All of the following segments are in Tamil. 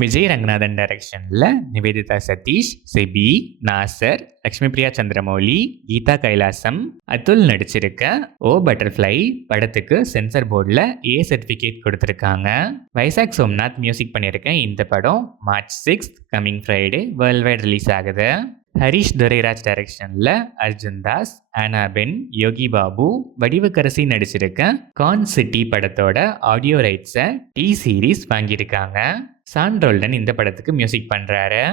விஜய் ரங்கநாதன் டைரக்ஷனில் நிவேதிதா சதீஷ், சிபி, நாசர், லக்ஷ்மி பிரியா சந்திரமௌலி, கீதா கைலாசம், அதுல் நடிச்சிருக்க ஓ பட்டர்ஃப்ளை படத்துக்கு சென்சர் போர்டில் ஏ சர்டிஃபிகேட் கொடுத்துருக்காங்க. வைசாக் சோம்நாத் மியூசிக் பண்ணியிருக்க இந்த படம் March 6 coming Friday world wide release ஆகுது. ஹரிஷ் துரைராஜ் டைரக்ஷனில் அர்ஜுன் தாஸ், ஆனாபென், யோகி பாபு, வடிவுக்கரசி நடிச்சிருக்க கான் சிட்டி படத்தோட ஆடியோ ரைட்ஸை டி சீரீஸ் வாங்கியிருக்காங்க. சாண்ட்ரோல்டன் இந்த படத்துக்கு மியூசிக் பண்ணுறாரு.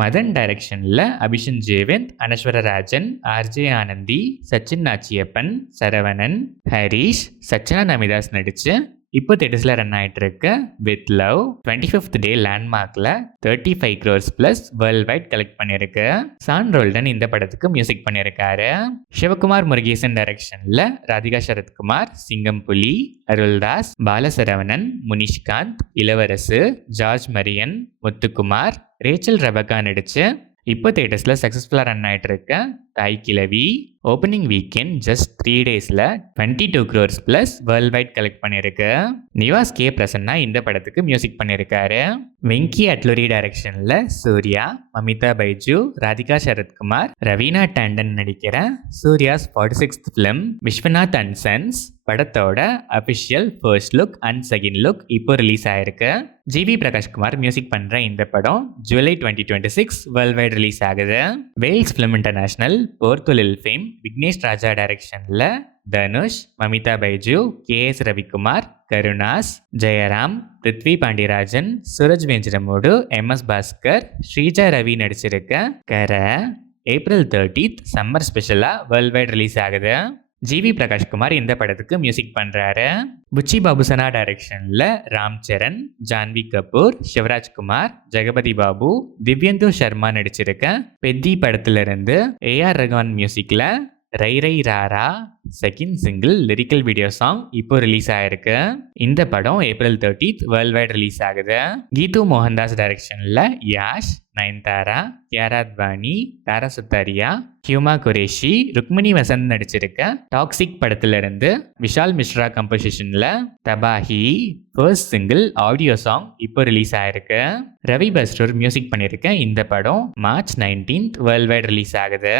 மதன் டைரக்ஷனில் அபிஷன் ஜேவந்த், அனஸ்வர ராஜன், ஆர்ஜே ஆனந்தி, சச்சின் நாச்சியப்பன், சரவணன், ஹரிஷ், சச்சனா நமிதாஸ் நடித்து இப்போ தேட்டர்ஸில் ரன் ஆகிட்டு இருக்கு வித் லவ் 25th டே லேண்ட்மார்க்கில் 35 crores plus world wide collect பண்ணியிருக்கு. சாண்ட்ரோல்டன் இந்த படத்துக்கு மியூசிக் பண்ணியிருக்காரு. சிவகுமார் முருகேசன் டைரக்ஷனில் ராதிகா சரத்குமார், சிங்கம் புலி, அருள்தாஸ், பாலசரவணன், முனிஷ்காந்த், இளவரசு, ஜார்ஜ் மரியன், முத்துக்குமார், ரேச்சல் ரெபக்கா நடிச்சு இப்போ தேட்டர்ஸில் சக்ஸஸ்ஃபுல்லாக ரன் ஆகிட்டு இருக்க Thai Kizhavi opening weekend just 3 daysல 22 crores plus world wide collect பண்ணியிருக்கு. நிவாஸ் கே பிரசன்னா இந்த படத்துக்கு மியூசிக் பண்ணியிருக்காரு. வெங்கி அட்லூரி டைரக்ஷனில் சூர்யா, மமிதா பைஜு, ராதிகா சரத்குமார், ரவீனா டாண்டன் நடிக்கிற Suriya's 46th film Viswanath and sons படத்தோட official first look and second look இப்போ ரிலீஸ் ஆயிருக்கு. ஜிவி பிரகாஷ்குமார் மியூசிக் பண்ணுற இந்த படம் ஜூலை 2026 வேர்ல்ட் வைட் ரிலீஸ் ஆகுது. Vels film international Porthozhil fame Vignesh Raja டைரக்ஷனில் தனுஷ், மமிதா பைஜு, KS ரவிக்குமார், கருணாஸ், ஜெயராம், பிருத்வி பாண்டியராஜன், சூரஜ் வெஞ்சரமோடு, MS பாஸ்கர், ஸ்ரீஜா ரவி நடிச்சிருக்க கர ஏப்ரல் 30th சம்மர் ஸ்பெஷலாக வேர்ல்ட் வைட் ரிலீஸ் ஆகுது. ஜிவி பிரகாஷ்குமார் இந்த படத்துக்கு மியூசிக் பண்ணுறாரு. புச்சி பாபுசனா டைரக்ஷனில் ராம் சரண், ஜான்வி கபூர், சிவராஜ்குமார், ஜெகபதி பாபு, திவ்யந்து சர்மா நடிச்சிருக்க பெத்தி படத்திலிருந்து AR ரஹ்மான் மியூசிக்கில் Rai Rai Raara second single lyrical video song இப்போ ரிலீஸ் ஆயிருக்கு. இந்த படம் April 30th world wide release ஆகுது. கீது மோகன்தாஸ் டைரக்ஷனில் யாஷ், நயன்தாரா, கியாரா அத்வானி, தாரா சுத்தாரியா, ஹியூமா குரேஷி, ருக்மிணி வசந்த் நடிச்சிருக்க டாக்ஸிக் படத்திலிருந்து விஷால் மிஸ்ரா கம்போசிஷனில் Tabaahi first single audio song இப்போ ரிலீஸ் ஆயிருக்கு. ரவி பஸ்ரூர் மியூசிக் பண்ணியிருக்க இந்த படம் March 19th world wide release ஆகுது.